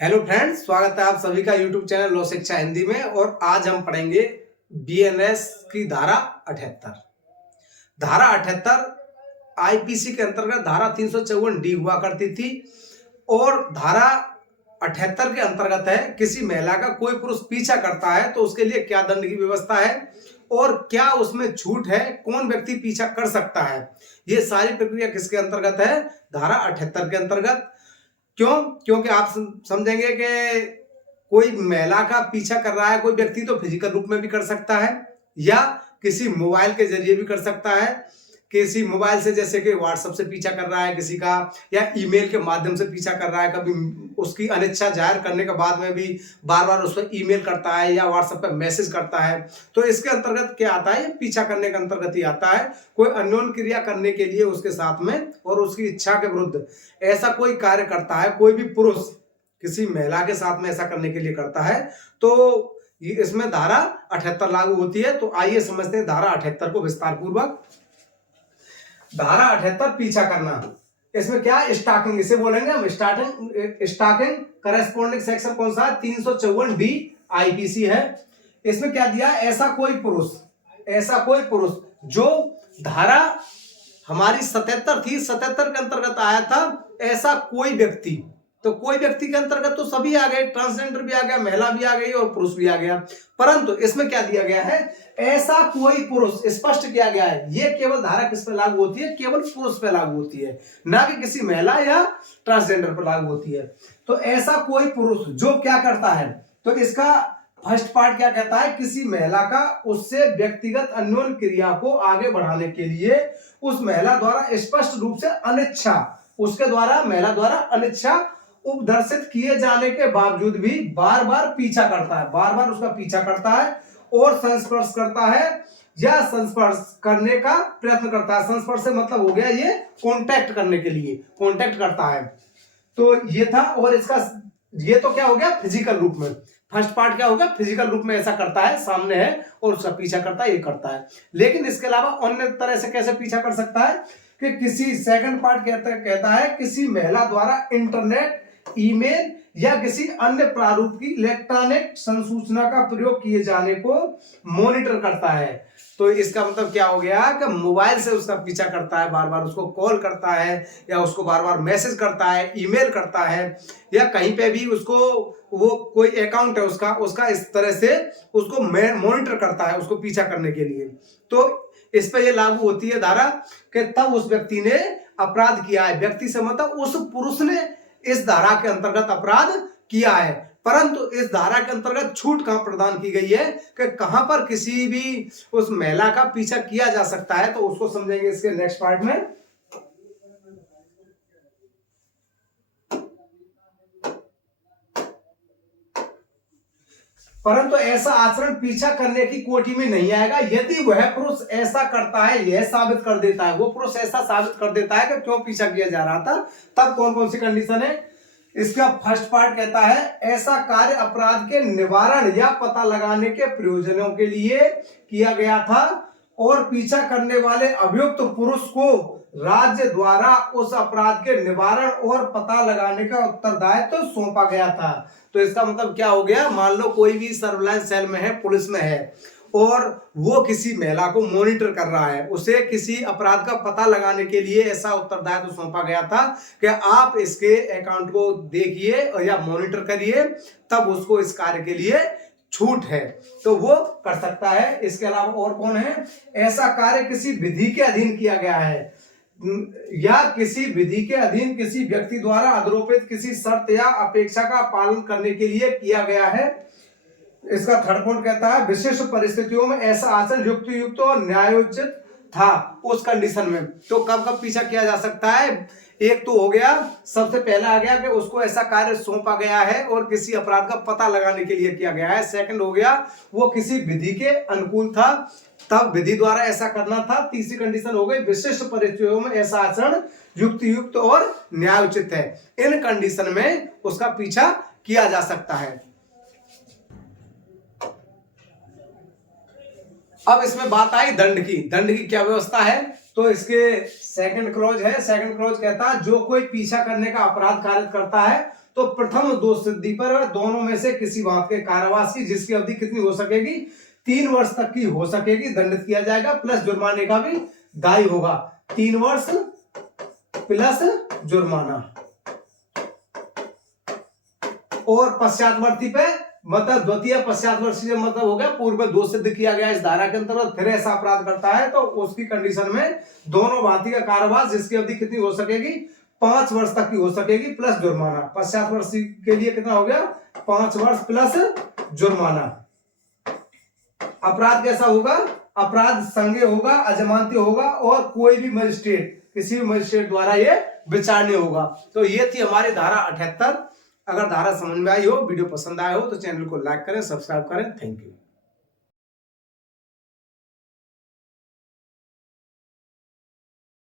Hello friends, स्वागत है आप सभी का यूट्यूब चैनल लो शिक्षा हिंदी में। और आज हम पढ़ेंगे बीएनएस की धारा 78। धारा 78 आईपीसी के अंतर्गत धारा 354 डी हुआ करती थी और धारा 78 के अंतर्गत है किसी महिला का कोई पुरुष पीछा करता है तो उसके लिए क्या दंड की व्यवस्था है और क्या उसमें छूट है, कौन व्यक्ति पीछा कर सकता है। ये सारी प्रक्रिया किसके अंतर्गत है? धारा 78 के अंतर्गत। क्यों? क्योंकि आप समझेंगे कि कोई महिला का पीछा कर रहा है कोई व्यक्ति तो फिजिकल रूप में भी कर सकता है या किसी मोबाइल के जरिए भी कर सकता है। किसी मोबाइल से, जैसे कि व्हाट्सएप से पीछा कर रहा है किसी का, या ईमेल के माध्यम से पीछा कर रहा है। कभी उसकी अनिच्छा जाहिर करने के बाद में भी बार बार उस पर ईमेल करता है या व्हाट्सएप पे मैसेज करता है, तो इसके अंतर्गत क्या आता है? ये पीछा करने के अंतर्गत ही आता है। कोई अन्योन्य क्रिया करने के लिए उसके साथ में और उसकी इच्छा के विरुद्ध ऐसा कोई कार्य करता है, कोई भी पुरुष किसी महिला के साथ में ऐसा करने के लिए करता है, तो इसमें धारा 78 लागू होती है। तो आइए समझते हैं धारा 78 को विस्तार पूर्वक। धारा 78 पीछा करना, इसमें क्या स्टॉकिंग इसे बोलेंगे हम। स्टॉकिंग करस्पॉन्डिंग सेक्शन कौन सा? 354 डी आईपीसी है। इसमें क्या दिया? ऐसा कोई पुरुष जो धारा हमारी 77 थी, 77 के अंतर्गत आया था। ऐसा कोई व्यक्ति, तो कोई व्यक्ति के अंतर्गत तो सभी आ गए, ट्रांसजेंडर भी आ गया, महिला भी आ गई और पुरुष भी आ गया। परंतु इसमें क्या दिया गया है? ऐसा कोई पुरुष, स्पष्ट किया गया है। ये केवल धारा किस पे लागू होती है? केवल पुरुष पे लागू होती है, ना कि किसी महिला या ट्रांसजेंडर पर लागू होती है। तो ऐसा कोई पुरुष जो क्या करता है, तो इसका फर्स्ट पार्ट क्या कहता है? किसी महिला का उससे व्यक्तिगत अन्योन्य क्रिया को आगे बढ़ाने के लिए उस महिला द्वारा स्पष्ट रूप से अनिच्छा, उसके द्वारा महिला द्वारा अनिच्छा उपदर्शित किए जाने के बावजूद भी बार बार पीछा करता है, बार बार उसका पीछा करता है और संस्पर्श करता है या संस्पर्श करने का प्रयत्न करता है। संस्पर्श से मतलब हो गया ये कांटेक्ट करने के लिए, कांटेक्ट करता है। तो ये था। और इसका ये तो क्या हो गया? फिजिकल रूप में। फर्स्ट पार्ट क्या होगा? फिजिकल रूप में ऐसा करता है, सामने है और उसका पीछा करता है, ये करता है। लेकिन इसके अलावा अन्य तरह से कैसे पीछा कर सकता है कि किसी, सेकंड पार्ट कहता है किसी महिला द्वारा इंटरनेट, ईमेल या किसी अन्य प्रारूप की इलेक्ट्रॉनिक संसूचना का प्रयोग किए जाने को मॉनिटर करता है। तो इसका मतलब क्या हो गया कि मोबाइल से उसका पीछा करता है, बार बार उसको कॉल करता है या उसको बार बार मैसेज करता है, ईमेल करता है, या कहीं पे भी उसको वो कोई अकाउंट है उसका इस तरह से उसको मॉनिटर करता है उसको पीछा करने के लिए। तो इस पे ये लागू होती है धारा कि तब उस व्यक्ति ने अपराध किया है। व्यक्ति से मतलब उस पुरुष ने इस धारा के अंतर्गत अपराध किया है। परंतु इस धारा के अंतर्गत छूट कहां प्रदान की गई है कि कहां पर किसी भी उस महिला का पीछा किया जा सकता है, तो उसको समझेंगे इसके नेक्स्ट पार्ट में। परंतु ऐसा आचरण पीछा करने की कोटि में नहीं आएगा यदि वह पुरुष ऐसा करता है, यह साबित कर देता है, वो पुरुष ऐसा साबित कर देता है कि क्यों पीछा किया जा रहा था। तब कौन कौन सी कंडीशन है? इसका फर्स्ट पार्ट कहता है ऐसा कार्य अपराध के निवारण या पता लगाने के प्रयोजनों के लिए किया गया था और पीछा करने वाले अभियुक्त पुरुष को राज्य द्वारा उस अपराध के निवारण और पता लगाने का उत्तरदायित्व तो सौंपा गया था। तो इसका मतलब क्या हो गया? मान लो कोई भी सर्विलांस सेल में है, पुलिस में है, और वो किसी महिला को मॉनिटर कर रहा है, उसे किसी अपराध का पता लगाने के लिए ऐसा उत्तरदायित्व तो सौंपा गया था कि आप इसके अकाउंट को देखिए और या मॉनिटर करिए, तब उसको इस कार्य के लिए छूट है, तो वो कर सकता है। इसके अलावा और कौन है? ऐसा कार्य किसी विधि के अधीन किया गया है या किसी विधि के अधीन किसी व्यक्ति द्वारा आरोपित किसी शर्त या अपेक्षा का पालन करने के लिए किया गया है। इसका थर्ड पॉइंट कहता है विशिष्ट परिस्थितियों में ऐसा आचरण युक्त और न्यायोचित था उस कंडीशन में। तो कब कब पीछा किया जा सकता है? एक तो हो गया, सबसे पहला आ गया कि उसको ऐसा कार्य सौंपा गया है और किसी अपराध का पता लगाने के लिए किया गया है। सेकंड हो गया वो किसी विधि के अनुकूल था, तब विधि द्वारा ऐसा करना था। तीसरी कंडीशन हो गई विशिष्ट परिस्थितियों में ऐसा आचरण युक्त और न्यायोचित है। इन कंडीशन में उसका पीछा किया जा सकता है। अब इसमें बात आई दंड की। दंड की क्या व्यवस्था है? तो इसके सेकंड क्लॉज है। सेकंड क्लॉज कहता है जो कोई पीछा करने का अपराध कारित करता है तो तो प्रथम दोष सिद्धि पर दोनों में से किसी बात के कारावास की जिसकी अवधि कितनी हो सकेगी, 3 वर्ष तक की हो सकेगी, दंडित किया जाएगा, प्लस जुर्माने का भी दायी होगा। 3 वर्ष प्लस जुर्माना। और पश्चातवर्ती पे मतलब द्वितीय पश्चातवर्ती से मतलब हो गया पूर्व में दोष सिद्ध किया गया इस धारा के अंतर्गत, फिर ऐसा अपराध करता है तो उसकी कंडीशन में दोनों भांति का कारावास जिसकी अवधि कितनी हो सकेगी, 5 वर्ष तक की हो सकेगी, प्लस जुर्माना। पश्चातवर्ती के लिए कितना हो गया, 5 वर्ष प्लस जुर्माना। अपराध कैसा होगा, अपराध संज्ञेय होगा, अजमानती होगा और कोई भी मजिस्ट्रेट किसी भी मजिस्ट्रेट द्वारा ये विचारणीय होगा। तो ये थी हमारी धारा 78। अगर धारा समझ में आई हो, वीडियो पसंद आया हो तो चैनल को लाइक करें, सब्सक्राइब करें। Thank you.